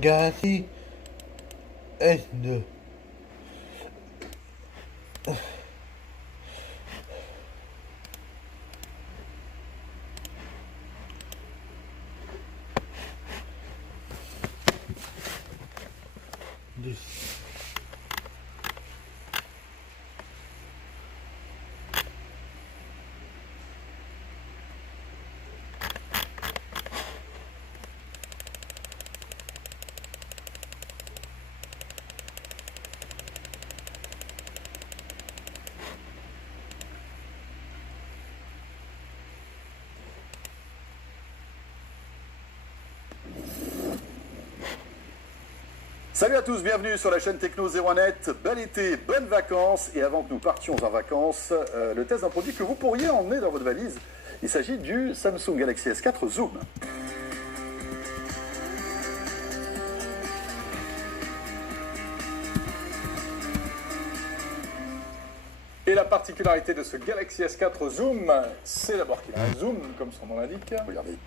Galaxy S2. Salut à tous, bienvenue sur la chaîne Techno 01net. Bel été, bonnes vacances. Et avant que nous partions en vacances, le test d'un produit que vous pourriez emmener dans votre valise. Il s'agit du Samsung Galaxy S4 Zoom. Et la particularité de ce Galaxy S4 Zoom, c'est d'abord qu'il a un zoom, comme son nom l'indique. Regardez.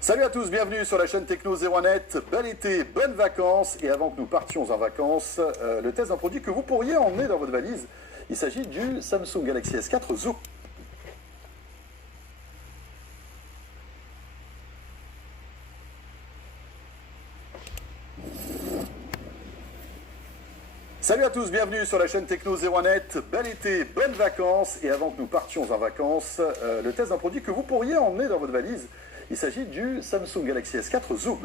Salut à tous, bienvenue sur la chaîne Techno 01net. Bel été, bonnes vacances. Et avant que nous partions en vacances, le test d'un produit que vous pourriez emmener dans votre valise. Il s'agit du Samsung Galaxy S4 Zoom. Salut à tous, bienvenue sur la chaîne Techno 01net. Bel été, bonnes vacances. Et avant que nous partions en vacances, le test d'un produit que vous pourriez emmener dans votre valise. Il s'agit du Samsung Galaxy S4 Zoom.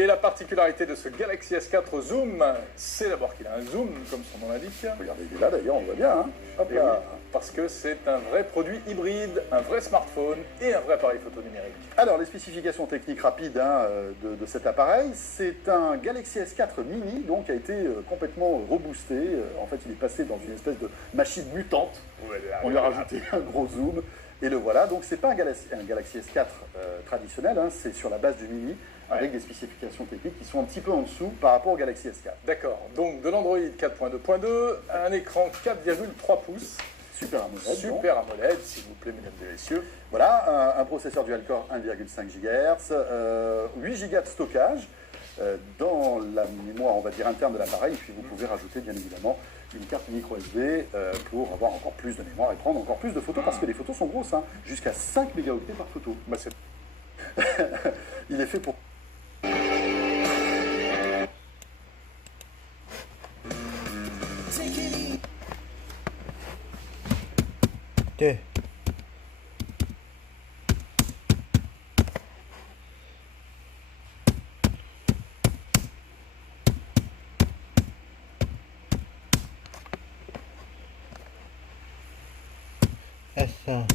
Et la particularité de ce Galaxy S4 Zoom, c'est d'abord qu'il a un zoom, comme son nom l'indique. Regardez, il est là d'ailleurs, on le voit bien. Hein. Hop là. Oui, parce que c'est un vrai produit hybride, un vrai smartphone et un vrai appareil photo numérique. Alors, les spécifications techniques rapides de cet appareil, c'est un Galaxy S4 mini, donc qui a été complètement reboosté. En fait, il est passé dans une espèce de machine mutante. On lui a rajouté un gros zoom, et le voilà. Donc, c'est pas un Galaxy S4 traditionnel, hein, c'est sur la base du mini, avec des spécifications techniques qui sont un petit peu en dessous par rapport au Galaxy S4. D'accord, donc de l'Android 4.2.2, un écran 4,3 pouces. Super AMOLED. Super AMOLED, s'il vous plaît, mesdames et messieurs. Voilà, un processeur dual-core 1,5 GHz, 8 Go de stockage dans la mémoire, on va dire, interne de l'appareil. Et puis vous pouvez rajouter, bien évidemment, une carte micro SD pour avoir encore plus de mémoire et prendre encore plus de photos, parce que les photos sont grosses, hein, jusqu'à 5 mégaoctets par photo. Bah, Il est fait pour... Okay. Essa.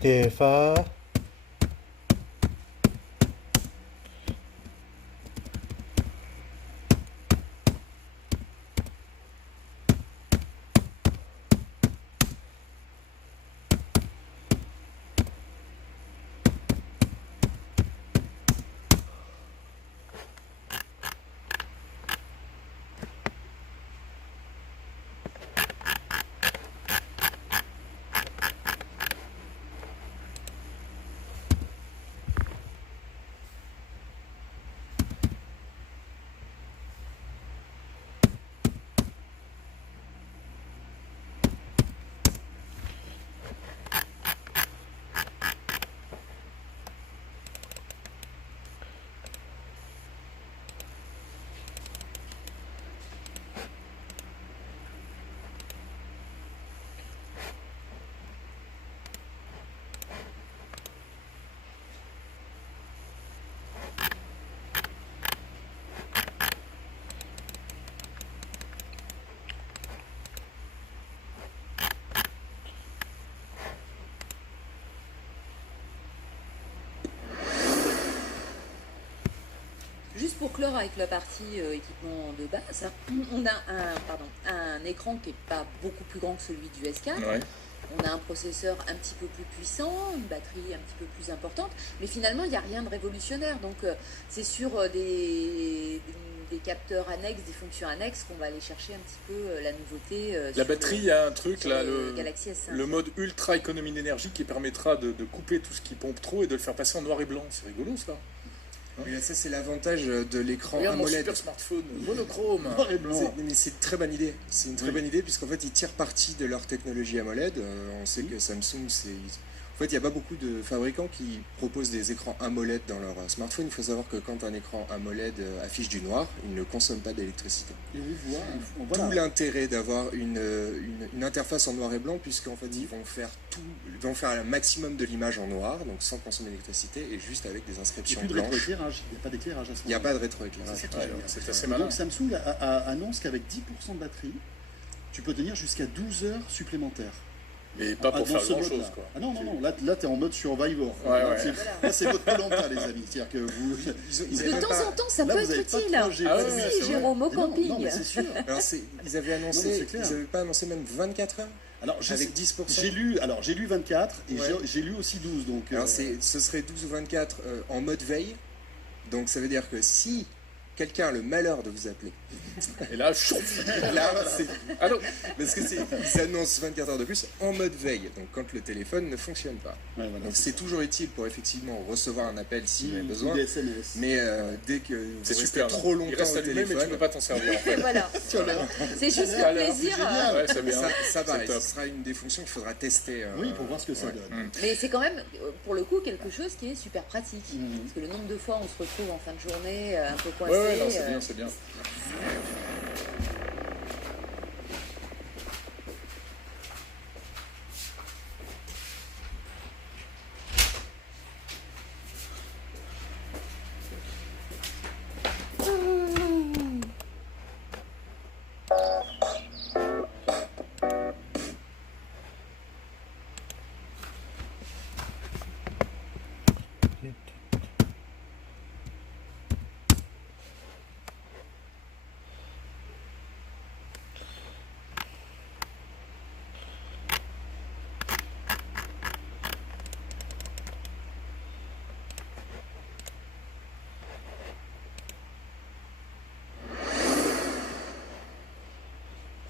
TFA. pour clore avec la partie équipement de base, on a un écran qui n'est pas beaucoup plus grand que celui du S4. Ouais. On a un processeur un petit peu plus puissant, une batterie un petit peu plus importante, mais finalement, il n'y a rien de révolutionnaire. Donc, c'est sur des capteurs annexes, des fonctions annexes qu'on va aller chercher un petit peu la nouveauté. La batterie, il y a un truc là, le Galaxy S5. le mode ultra économie d'énergie qui permettra de couper tout ce qui pompe trop et de le faire passer en noir et blanc. C'est rigolo ça. Oui, ça c'est l'avantage de l'écran Regarde mon AMOLED. super smartphone monochrome. Noir et blanc. Mais c'est une très bonne idée. C'est une très bonne idée puisqu'en fait ils tirent parti de leur technologie AMOLED. On sait que Samsung, en fait, il n'y a pas beaucoup de fabricants qui proposent des écrans AMOLED dans leur smartphone. Il faut savoir que quand un écran AMOLED affiche du noir, il ne consomme pas d'électricité. Et on voit, D'où voilà. l'intérêt d'avoir une interface en noir et blanc, puisqu'en fait ils vont faire un maximum de l'image en noir, donc sans consommer d'électricité et juste avec des Il n'y a inscriptions plus de blanches. rétroéclairage, il n'y a pas d'éclairage à ce Il n'y a moment-là. pas de rétroéclairage. C'est ça qui est Ouais, génial. c'est assez Et malin. donc Samsung annonce qu'avec 10% de batterie, tu peux tenir jusqu'à 12 heures supplémentaires. Mais pas pour dans faire ce grand mode-là. chose quoi. Ah non, là tu es en mode Survivor. Ouais, Là, ouais. c'est votre Koh-Lanta, les amis. C'est-à-dire que vous. De temps en temps, ça Là, peut vous avez être pas de utile. 3G, Ah pas ouais, de ouais, wifi. c'est vrai. Jérôme, au Mais non, camping. non, mais c'est sûr. Alors ils avaient Non, mais annoncé, c'est clair. ils n'avaient pas annoncé même 24 heures Alors, avec 10%. j'ai lu 24 et Ouais. j'ai lu aussi 12. Donc, Alors ce serait 12 ou 24 en mode veille. Donc ça veut dire que si quelqu'un a le malheur de vous appeler, Et là, chouf. là c'est Allô. parce que ils annoncent 24 heures de plus en mode veille. Donc quand le téléphone ne fonctionne pas. ouais, voilà, Donc c'est toujours utile pour effectivement recevoir un appel s'il y a Ou besoin. des SMS. Mais dès que vous C'est restez super. trop Il longtemps reste au allumé, mais tu téléphone, peux pas t'en servir. En fait. Voilà. C'est juste pour Alors, plaisir. c'est génial. Ouais, c'est bien. ça pareil, C'est top. ce sera une des fonctions qu'il faudra tester. Oui, pour voir ce que ça ouais. donne. Mais c'est quand même, pour le coup, quelque chose qui est super pratique. Mhm. Parce que le nombre de fois on se retrouve en fin de journée un peu Ouais, coincé. ouais, non, c'est bien, c'est bien.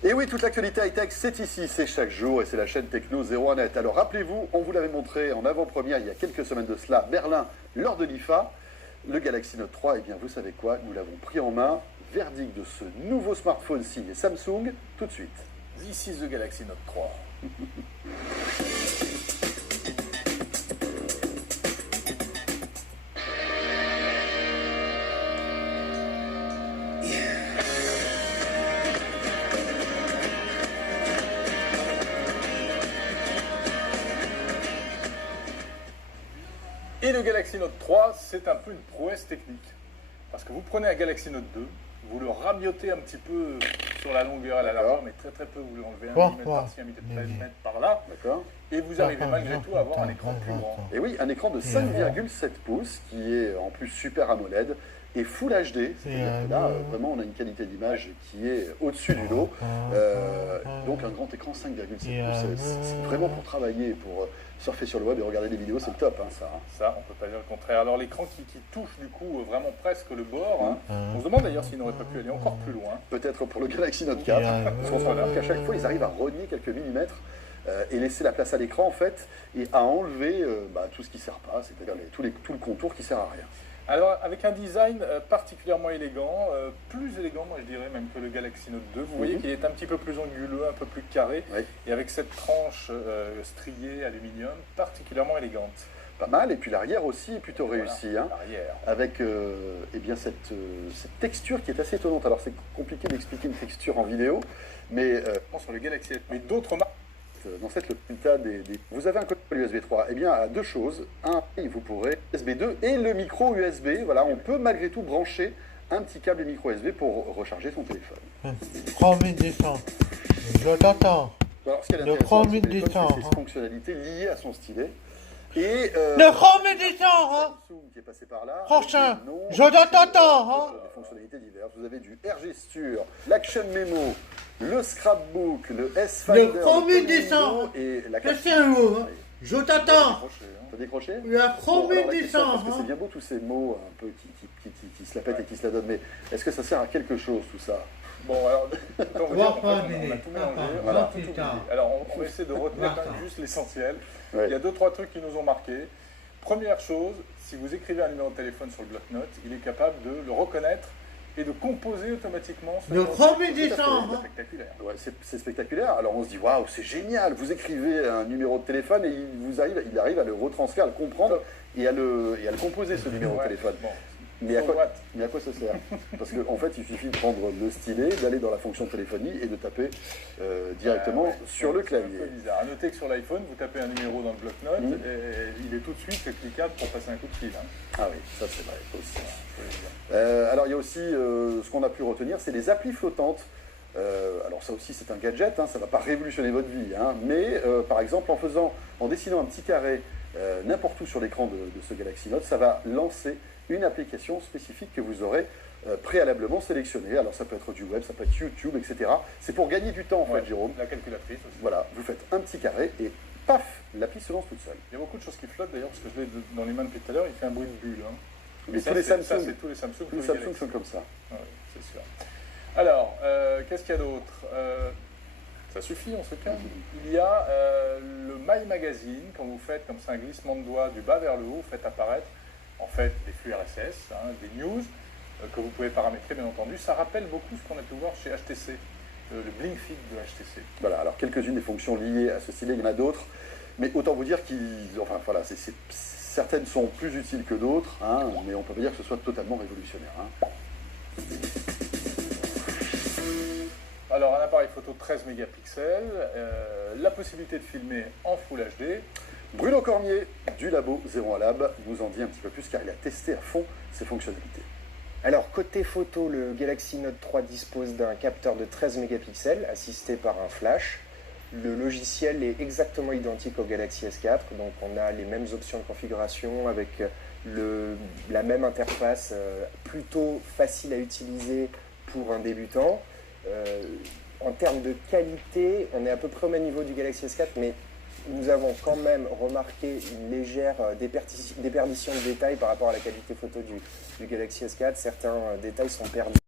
Et oui, toute l'actualité high-tech, c'est ici, c'est chaque jour, et c'est la chaîne Techno 01net. Alors rappelez-vous, on vous l'avait montré en avant-première il y a quelques semaines de cela, à Berlin, lors de l'IFA, le Galaxy Note 3, et bien vous savez quoi, nous l'avons pris en main. Verdict de ce nouveau smartphone signé Samsung, tout de suite. This is the Galaxy Note 3. Et le Galaxy Note 3, c'est un peu une prouesse technique. Parce que vous prenez un Galaxy Note 2, vous le ramiotez un petit peu sur la longueur et la largeur, mais très très peu, vous lui enlevez un millimètre par-ci, un millimètre par-là, D'accord? et vous arrivez malgré tout à avoir un écran plus grand. Et oui, un écran de 5,7 pouces qui est en plus Super AMOLED et Full HD. C'est-à-dire que là, vraiment, on a une qualité d'image qui est au-dessus du lot. Donc un grand écran 5,7 pouces, c'est vraiment pour travailler, pour surfer sur le web et regarder des vidéos, c'est le top, hein, ça. Ça, on peut pas dire le contraire. Alors l'écran qui touche du coup vraiment presque le bord, hein. On se demande d'ailleurs s'il n'aurait pas pu aller encore plus loin. Peut-être pour le Galaxy Note 4, parce qu'on se rend compte qu'à chaque fois, ils arrivent à renier quelques millimètres et laisser la place à l'écran, en fait, et à enlever tout ce qui ne sert pas, c'est-à-dire tout le contour qui ne sert à rien. Alors avec un design particulièrement élégant, plus élégant moi je dirais même que le Galaxy Note 2. Vous voyez qu'il est un petit peu plus anguleux, un peu plus carré, Oui. et avec cette tranche striée aluminium particulièrement élégante. Pas mal, et puis l'arrière aussi est plutôt Voilà, réussi, hein, l'arrière. avec eh bien cette texture qui est assez étonnante. Alors c'est compliqué d'expliquer une texture en vidéo, mais Sur le Galaxy S, mais d'autres marques. dans cette Lopinta vous avez un connecteur USB 3, eh bien à deux choses. Un, vous pourrez USB 2 et le micro USB. Voilà, on peut malgré tout brancher un petit câble micro USB pour recharger son téléphone. 3200. Je t'entends. Alors, ce qui est Le intéressant avec ce 3200, téléphone, c'est hein. ses fonctionnalités liées à son stylet. Et Le 3200, hein. Samsung qui est passé par là. Prochain. Avec des noms, Je t'attends, hein. des fonctionnalités diverses. Vous avez du AirGesture, l'Action Memo, le Scrapbook, le S-Finder, Le 1er Pen décembre. Window et la Que c'est un mot, hein. Je t'attends. T'as décroché? Le Bon, 1er alors, la question, décembre. parce que c'est hein. bien beau tous ces mots un peu qui se la pètent et qui se la donnent, mais est-ce que ça sert à quelque chose tout ça? Bon, alors, autant vous dire, en fait, on a tout mélangé, on a tout oublié. Alors, on va essayer de retenir quand même juste l'essentiel. Ouais. Il y a 2-3 trucs qui nous ont marqués. Première chose, si vous écrivez un numéro de téléphone sur le bloc-notes, il est capable de le reconnaître et de composer automatiquement ce Le numéro de 1er téléphone. décembre. C'est hein. spectaculaire. Ouais, c'est spectaculaire. Alors on se dit waouh, c'est génial. Vous écrivez un numéro de téléphone et il arrive à le retranscrire, à le comprendre et à le composer ce numéro de Ouais. téléphone. Bon. Mais à So quoi, what? mais à quoi ça sert? Parce qu'en fait, il suffit de prendre le stylet, d'aller dans la fonction téléphonie et de taper directement Ouais, sur le c'est un clavier. peu bizarre. À noter que sur l'iPhone, vous tapez un numéro dans le bloc-notes Mhm. et il est tout de suite cliquable pour passer un coup de fil. hein. Ah oui, ça c'est vrai aussi. Faut le dire. Alors il y a aussi ce qu'on a pu retenir, c'est les applis flottantes. Alors ça aussi c'est un gadget, hein, ça ne va pas révolutionner votre vie, hein, mais par exemple en dessinant un petit carré n'importe où sur l'écran de ce Galaxy Note, ça va lancer une application spécifique que vous aurez préalablement sélectionnée. Alors ça peut être du web, ça peut être YouTube, etc. C'est pour gagner du temps en Ouais, fait, Jérôme. La calculatrice aussi. Voilà, vous faites un petit carré et paf, l'appli se lance toute seule. Il y a beaucoup de choses qui flottent d'ailleurs, parce que je l'ai dans les mains depuis tout à l'heure, il fait un bruit de bulle. hein. Mais Ça, tous les ça, Samsung, c'est tous les Samsung. tous les Samsung sont comme ça. Oui, c'est sûr. Alors, qu'est-ce qu'il y a d'autre Ça suffit, on se calme. Il y a le My Magazine, quand vous faites comme ça un glissement de doigt du bas vers le haut, vous faites apparaître en fait des flux RSS, hein, des news que vous pouvez paramétrer bien entendu. Ça rappelle beaucoup ce qu'on a pu voir chez HTC, le Blink Feed de HTC. Voilà, alors quelques-unes des fonctions liées à ce stylet, il y en a d'autres, mais autant vous dire certaines sont plus utiles que d'autres, hein, mais on peut pas dire que ce soit totalement révolutionnaire. hein. Alors, un appareil photo 13 mégapixels, la possibilité de filmer en Full HD. Bruno Cormier, du labo Zero Lab, nous en dit un petit peu plus car il a testé à fond ses fonctionnalités. Alors, côté photo, le Galaxy Note 3 dispose d'un capteur de 13 mégapixels assisté par un flash. Le logiciel est exactement identique au Galaxy S4, donc on a les mêmes options de configuration avec la même interface plutôt facile à utiliser pour un débutant. En termes de qualité, on est à peu près au même niveau du Galaxy S4, mais nous avons quand même remarqué une légère déperdition de détails par rapport à la qualité photo du Galaxy S4. Certains détails sont perdus.